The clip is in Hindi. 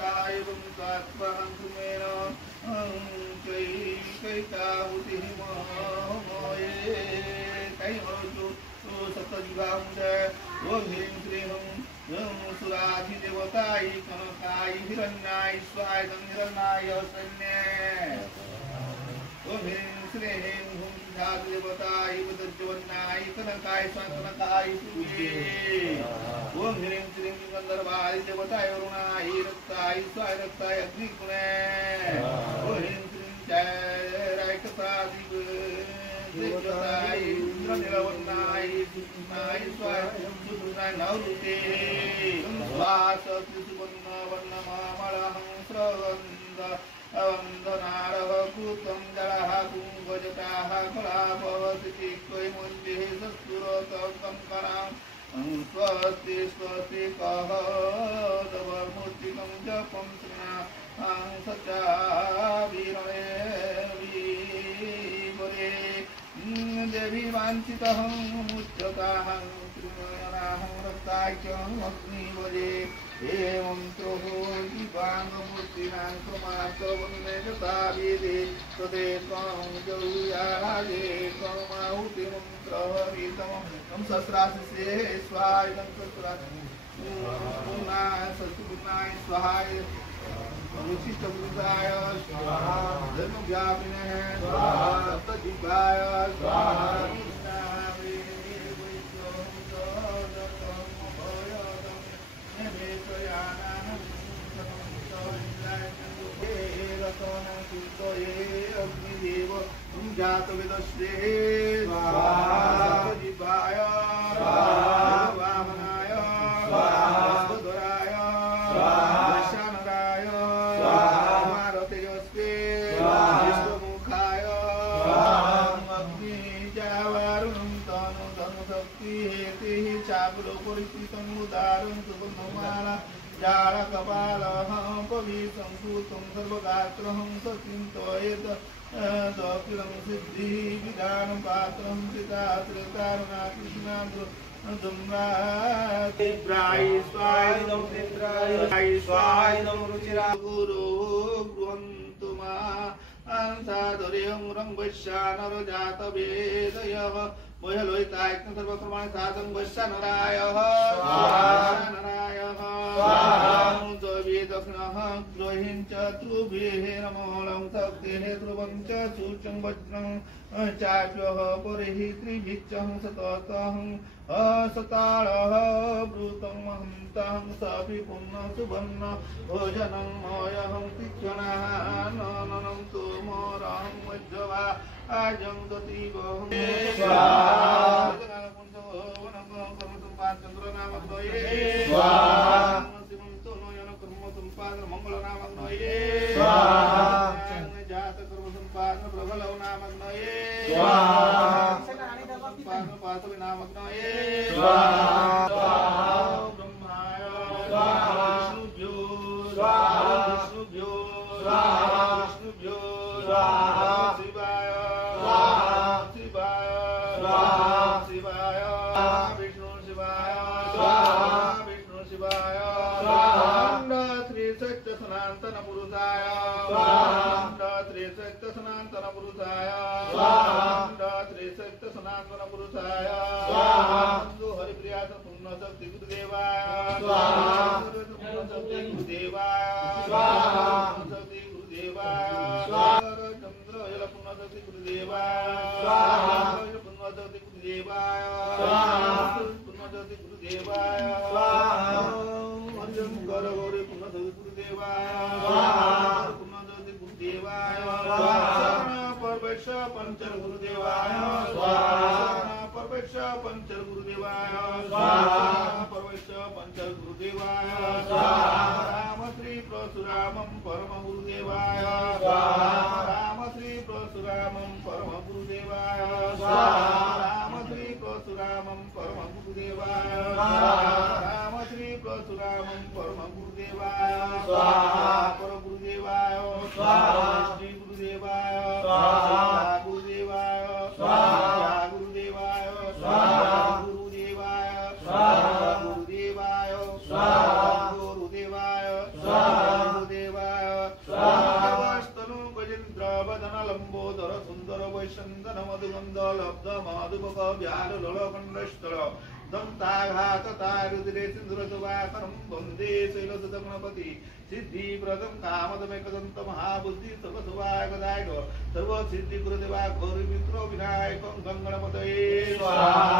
एवं स्वात्महंसुमेन कैकाहुतिः मये कैमरुचु सप्तजिवामुदय ओं ह्रीं श्रीं सुराधिदेवताय कनकाय हिरण्याय स्वाय हिरण्याय सन्ये ओं ह्रीं श्रीं धातुदेवताय वज्रवन्नाय कनकाय स्वाकनकाय सूर्ये ओं ह्रीं श्रीं गंधर्वाय देवताय वरुणाय रक्ताय स्वाय रक्ताय अग्निकुणे ओं ह्रीं श्रीं जयरायकसादिव देवताय इंद्रनिलवन्नाय सुनाय स्वाय सुनाय नवरुते स्वास त्रिसुवर्णवर्णमामलहं स्रवन्द वन्दनारः कृतं जलः कुङ्गजटाः कलाभवति कैमुञ्जिः सस्तुरकङ्कणां स्वस्ति स्वस्ति कः दवमूर्तिकं जपं श्रीणा सचावीरणे वीवरे देवी वाञ्छितहं मुच्यताहं त्रिनयनाहं रक्ताय च अग्निवजे एवं त्रोहो दिवाङ्गमूर्तिनां क्रमास्तवन्नेकताभिदे तदे त्वं जौयाराजे त्वमाहुतिमन्त्रहरितमं सहस्राशिषे स्वाय पूर्णाय सत्पुर्णाय स्वाहाय विशिष्टपुरुषाय स्वाहा धर्मव्यापिने स्वाहा सप्तजिह्वाय स्वाहा अग्निदेव जातवेदस्ये स्वाहा जिह्वाय स्वाहा वामनाय स्वाहा स्वधराय स्वाहा वैश्वानराय स्वाहा मारुतेजस्वे स्वाहा विश्वमुखाय स्वाहा अग्निजावारुणं तनु धनुशक्ति हेतिः चाकुलोपरिस्थितं उदारं सुवर्णमाला जालकपालहं पविसंभूतं सर्वगात्रहं सचिन्तयेत् दक्षिणं सिद्धिविधानं पात्रं चितात्रिकारुणाकृष्णाय स्वाय रुचिरा गुरो ब्रुवन्तु मा साधुर्यं रङ्गवैश्यानर जातवेदयः वयलोहिताय सर्वकर्माणि साधं वैश्यानरायः स्वाहानरायः दक्षिणः द्रोहिं च त्रुभिः नमोलं शक्तिः ध्रुवं च सूचं वज्रं चाप्यः परिः त्रिभिच्चं सततः असताळः भृतं महन्तः सपि पुनः सुवर्ण भोजनं मयहं तीक्ष्णः ननं तु मोरहं वज्रवा आजं दतिवहं मंगलनामग्नये जात कर्म संपादन प्रबलव नामग्नये पार्थव नामग्नये ब्रह्माय विष्णुभ्यो विष्णुभ्यो विष्णुभ्यो शिवाय शिवाय शिवाय विष्णु शिवाय विष्णु शिवाय त्रिसत्य सनातन पुरुषाय त्रिसत्य सनातन पुरुषाय त्रिसत्य सनातन पुरुषाय हरिप्रिया पूर्ण शक्ति गुरुदेवाय शक्ति गुरुदेवाय शक्ति गुरुदेवाय चंद्र पूर्ण शक्ति गुरुदेवाय पूर्ण शक्ति गुरुदेवाय पूर्ण शक्ति गुरुदेवाय अर्जुन गौरी पूर्ण शक्ति गुरुदेवाय पूर्ण शक्ति गुरुदेवाय परमेश पंचर गुरुदेवाय परमेश पंचर गुरुदेवाय परमेश पंचर गुरुदेवाय राम श्री परशुरामं परम गुरुदेवाय राम श्री परशुरामं परम गुरुदेवाय राम श्री परशुरामं परम गुरुदेवाय राम श्री परशुरामं परम गुरुदेवाय पर गुरुदेवाय श्री गुरुदेवाय गुरुदेवाय गुरुदेवाय गुरुदेवाय गुरुदेवाय गुरुदेवाय चंदन मधुगंध लब्ध मधुपक व्याल लोलकंडस्थल दंताघाततारुद्रे सिंधुरसुवाकरं वन्दे शैलसुतगणपति सिद्धिप्रदं कामदमेकदन्त महाबुद्धि सर्वसुभागदायक सर्वसिद्धि गुरुदेवा गौरीमित्रो विनायकं गङ्गणपतये स्वाहा